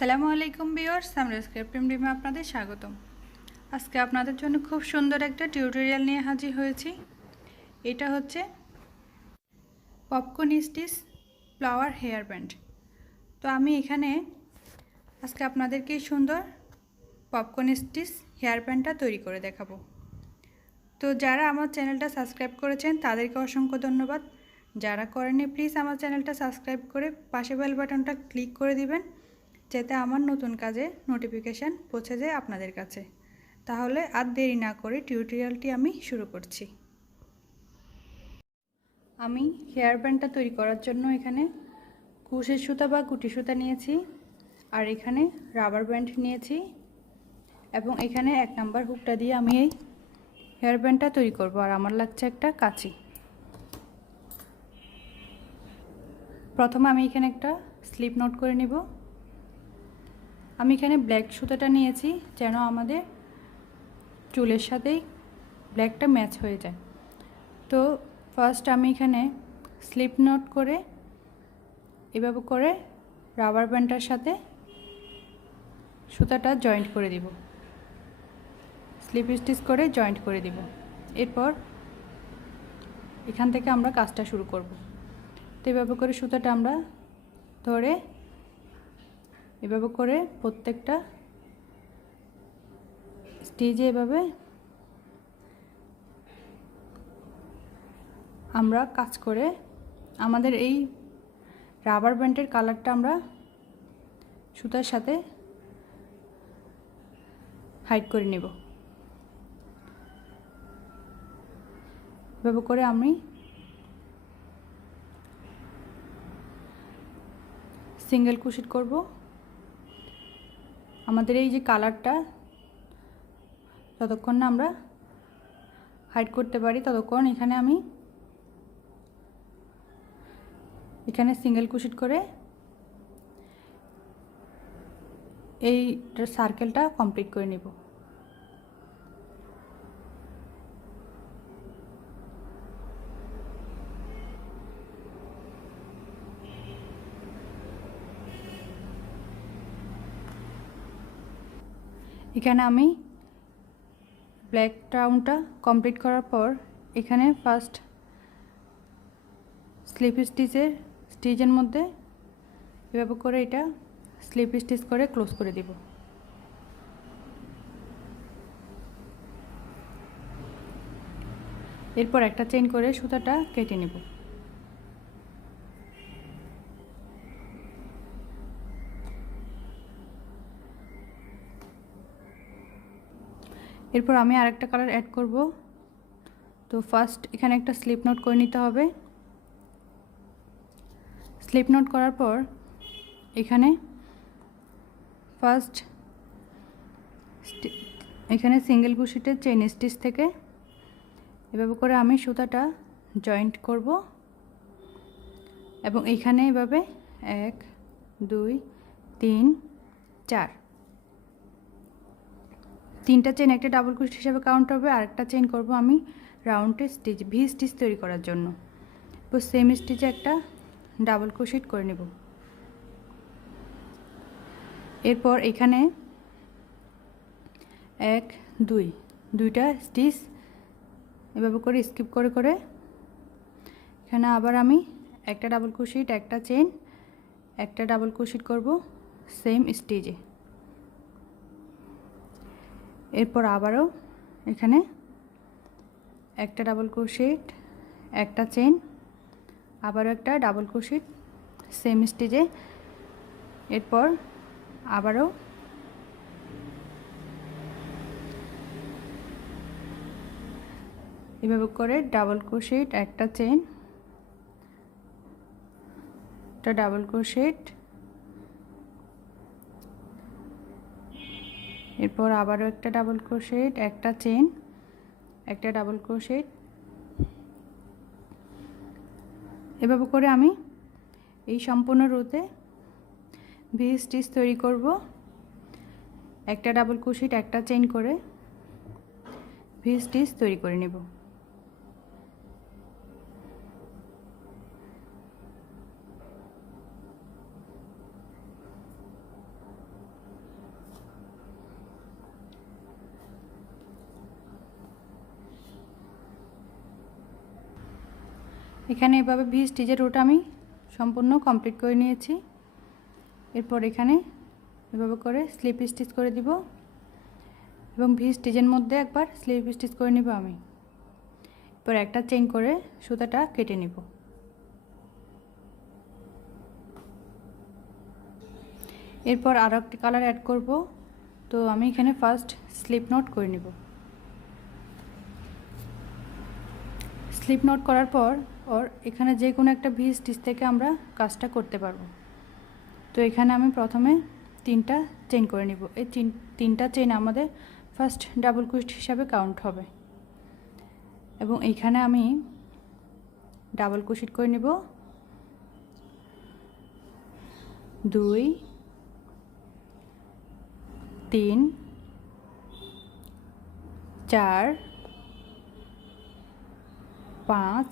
আসসালামু আলাইকুম ভিউয়ার্স, আমরা স্ক্রিপ্ট টিমে আপনাদের স্বাগতম। আজকে আপনাদের জন্য খুব সুন্দর একটা টিউটোরিয়াল নিয়ে হাজির হয়েছি। এটা হচ্ছে popcorn stitch flower hair band. তো আমি এখানে আজকে আপনাদেরকে সুন্দর পপকর্ন স্টিচ হেয়ার ব্যান্ডটা তৈরি করে দেখাবো। তো যারা আমার চ্যানেলটা সাবস্ক্রাইব করেছেন তাদেরকে অসংখ্য ধন্যবাদ। যারা করেননি প্লিজ আমার চ্যানেলটা সাবস্ক্রাইব করে পাশে বেল বাটনটা ক্লিক করে দিবেন, যাতে আমার নতুন কাজে নোটিফিকেশান পৌঁছে যায় আপনাদের কাছে। তাহলে আর দেরি না করে টিউটোরিয়ালটি আমি শুরু করছি। আমি হেয়ার ব্যান্ডটা তৈরি করার জন্য এখানে কুশের সুতা বা গুটি সুতা নিয়েছি, আর এখানে রাবার ব্যান্ড নিয়েছি, এবং এখানে 1 নাম্বার হুকটা দিয়ে আমি এই হেয়ার ব্যান্ডটা তৈরি করব। আর আমার লাগছে একটা কাঁচি। প্রথমে আমি এখানে একটা স্লিপ নোট করে নিব। আমি এখানে ব্ল্যাক সুতাটা নিয়েছি যেন আমাদের চুলের সাথেই ব্ল্যাকটা ম্যাচ হয়ে যায়। তো ফার্স্ট আমি এখানে স্লিপ নোট করে এভাবে করে রাবার ব্যান্ডটার সাথে সুতাটা জয়েন্ট করে দিব, স্লিপ স্টিচ করে জয়েন্ট করে দিব। এরপর এখান থেকে আমরা কাজটা শুরু করব। তো এভাবে করে সুতাটা আমরা ধরে এভাবে করে প্রত্যেকটা স্টিচে এভাবে আমরা কাজ করে আমাদের এই রাবার ব্যান্ডের কালারটা আমরা সুতার সাথে হাইড করে নেব। এভাবে করে আমি সিঙ্গেল ক্রোশেট করব। আমাদের এই যে কালারটা যতক্ষণ না আমরা হাইড করতে পারি ততক্ষণ এখানে সিঙ্গেল ক্রোশেট করে এই সার্কেলটা কমপ্লিট করে নেব। এখানে আমি ব্ল্যাক রাউন্ডটা কমপ্লিট করার পর এখানে ফার্স্ট স্লিপ স্টিচের মধ্যে এভাবে করে এটা স্লিপ স্টিচ করে ক্লোজ করে দিব। এরপর একটা চেইন করে সুতাটা কেটে নেব। এরপর আমি আরেকটা কালার অ্যাড করব। তো ফার্স্ট এখানে একটা স্লিপ নোট করে নিতে হবে। স্লিপ নোট করার পর এখানে ফার্স্ট এখানে সিঙ্গেল ক্রোশেটের চেইন স্টিচ থেকে এভাবে করে আমি সুতাটা জয়েন্ট করব, এবং এখানে এভাবে 1 2 3 4 তিনটা চেইন একটা ডাবল ক্রোশেট হিসাবে কাউন্ট হবে। আরেকটা চেইন করব আমি রাউন্ডে স্টিচ ভি স্টিচ তৈরি করার জন্য। তো সেম স্টিচে একটা ডাবল ক্রোশেট করে নেব। এরপর এখানে 1 2 দুইটা স্টিচ এভাবে করে স্কিপ করে করে এখানে আবার আমি একটা ডাবল ক্রোশেট, একটা চেইন, একটা ডাবল ক্রোশেট করব সেম স্টিচে। এরপর আবারও এখানে একটা ডাবল ক্রোশেট, একটা চেইন, আবারও একটা ডাবল ক্রোশেট সেম স্টিচে। এরপর আবারও এভাবে করে ডাবল ক্রোশেট, একটা চেইন, একটা ডাবল ক্রোশেট, এরপর আবারও একটা ডাবল ক্রোশেট, একটা চেইন, একটা ডাবল ক্রোশেট। এভাবে করে আমি এই সম্পূর্ণ রোতে ভি স্টিচ তৈরি করব। একটা ডাবল ক্রোশেট, একটা চেইন করে ভি স্টিচ তৈরি করে নেব। এখানে এভাবে ভি স্টিচের রোটা আমি সম্পূর্ণ কমপ্লিট করে নিয়েছি। এরপর এখানে এভাবে করে স্লিপ স্টিচ করে দিব এবং ভি স্টিচের মধ্যে একবার স্লিপ স্টিচ করে নিব আমি। এরপর একটা চেইন করে সুতাটা কেটে নিব। এরপর আরও একটি কালার অ্যাড করব। তো আমি এখানে ফার্স্ট স্লিপ নট করে নিব। স্লিপ নট করার পর এখানে যে কোনো একটা ভি স্টিচ থেকে আমরা কাজটা করতে পারবো। তো এখানে আমি প্রথমে 3টা চেইন করে নিব। এই 3টা চেইন আমাদের ফার্স্ট ডাবল ক্রোশেট হিসাবে কাউন্ট হবে এবং এইখানে আমি ডাবল ক্রোশেট করে নিব 2 3 4 5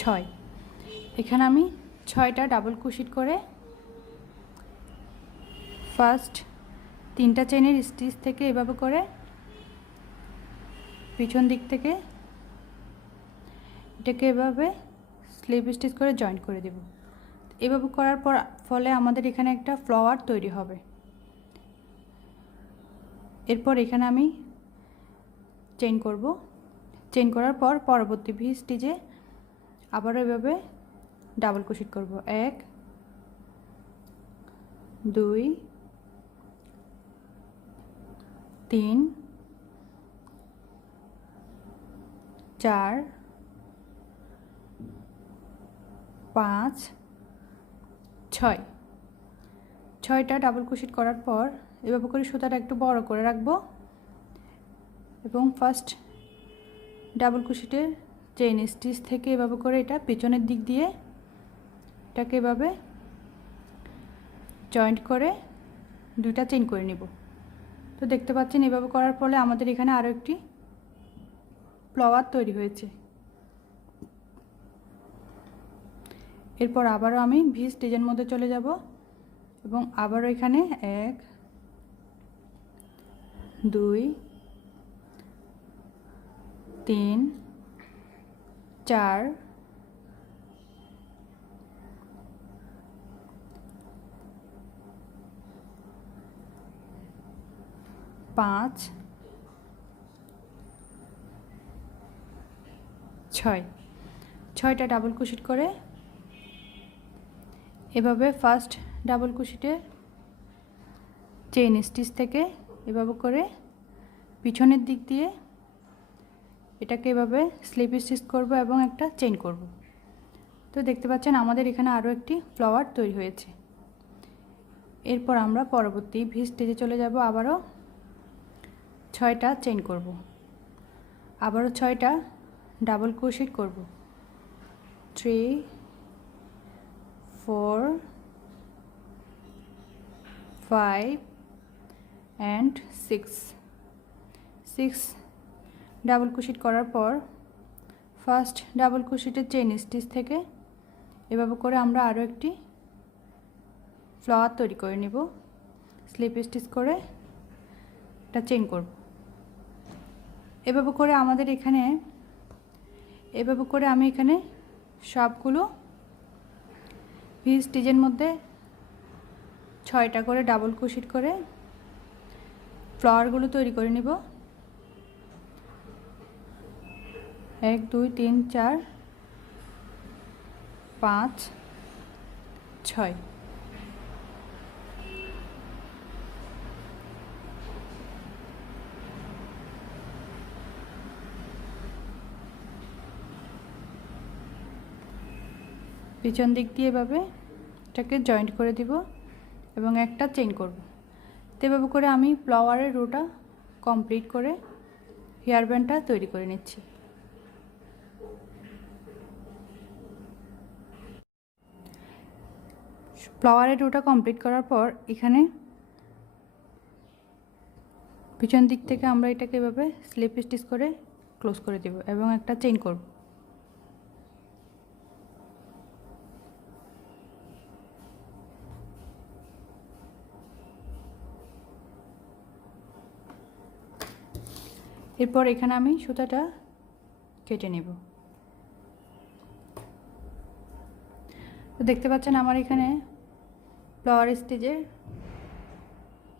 6। এখানে আমি 6টা ডাবল ক্রোশেট করে ফার্স্ট 3টা চেইনের স্টিচ থেকে এভাবে করে পিছন দিক থেকে এটাকে এভাবে স্লিপ স্টিচ করে জয়েন্ট করে দেব। এভাবে করার পর ফলে আমাদের এখানে একটা ফ্লাওয়ার তৈরি হবে। এরপর এখানে আমি চেইন করব। চেইন করার পর পরবর্তী ভি স্টিচে আবারও এভাবে ডাবল ক্রোশেট করব। 1 2 3 4 5 6। 6টা ডাবল ক্রোশেট করার পর এভাবে করে সুতাটা একটু বড় করে রাখবো এবং ফার্স্ট ডাবল ক্রোশেটের চেইন স্টিচ থেকে এভাবে করে এটা পিছনের দিক দিয়ে এটাকে এভাবে জয়েন্ট করে 2টা চেইন করে নিব। তো দেখতে পাচ্ছেন এভাবে করার ফলে আমাদের এখানে আরও একটি ফ্লাওয়ার তৈরি হয়েছে। এরপর আবারও আমি ভি স্টিচের মধ্যে চলে যাব এবং আবারও এখানে 1 2 3 4 5 6। 6টা ডাবল ক্রোশেট করে এভাবে ফার্স্ট ডাবল ক্রোশেটের চেইন স্টিচ থেকে এভাবে করে পিছনের দিক দিয়ে এটাকে এভাবে স্লিপ স্টিচ করব এবং একটা চেইন করব। তো দেখতে পাচ্ছেন আমাদের এখানে আরও একটি ফ্লাওয়ার তৈরি হয়েছে। এরপর আমরা পরবর্তী ভি স্টিচে চলে যাব। আবারও 6টা চেইন করব, আবারও 6টা ডাবল ক্রোশেট করব। 3 4 5 and 6 ডাবল ক্রোশেট করার পর ফার্স্ট ডাবল ক্রোশেটের চেইন স্টিচ থেকে এভাবে করে আমরা আরও একটি ফ্লাওয়ার তৈরি করে নিব। স্লিপ স্টিচ করে এটা চেইন করব। এভাবে করে আমাদের এখানে আমি এখানে সবগুলো ভি স্টিচের মধ্যে 6টা করে ডাবল ক্রোশেট করে ফ্লাওয়ারগুলো তৈরি করে নিব। 1 2 3 4 5 6। পিছন দিক দিয়ে এভাবে এটাকে জয়েন্ট করে দিব এবং একটা চেইন করব। তো এভাবে করে আমি ফ্লাওয়ারের রোটা কমপ্লিট করে হেয়ার ব্যান্ডটা তৈরি করে নিচ্ছি। ফ্লাওয়ারের রোটা কমপ্লিট করার পর এখানে পিছন দিক থেকে আমরা এটাকে এভাবে স্লিপ স্টিচ করে ক্লোজ করে দেব এবং একটা চেইন করব। এরপর এখানে আমি সুতাটা কেটে নেব। তো দেখতে পাচ্ছেন আমার এখানে ফ্লাওয়ার স্টেজের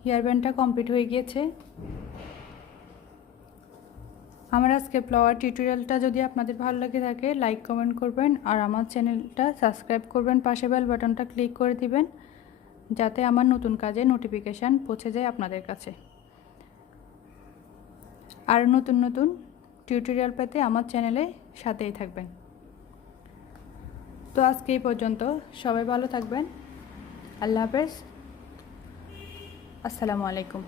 হেয়ার ব্যান্ডটা কমপ্লিট হয়ে গিয়েছে। আমার আজকে ফ্লাওয়ার টিউটোরিয়ালটা যদি আপনাদের ভালো লাগে থাকে লাইক কমেন্ট করবেন আর আমার চ্যানেলটা সাবস্ক্রাইব করবেন, পাশে বেল বাটনটা ক্লিক করে দিবেন যাতে আমার নতুন কাজে নোটিফিকেশান পৌঁছে যায় আপনাদের কাছে। আর নতুন নতুন টিউটোরিয়াল পেতে আমার চ্যানেলে সাথেই থাকবেন। তো আজকে এই পর্যন্ত, সবাই ভালো থাকবেন। আল্লাহ হাফেজ, আসসালামু আলাইকুম।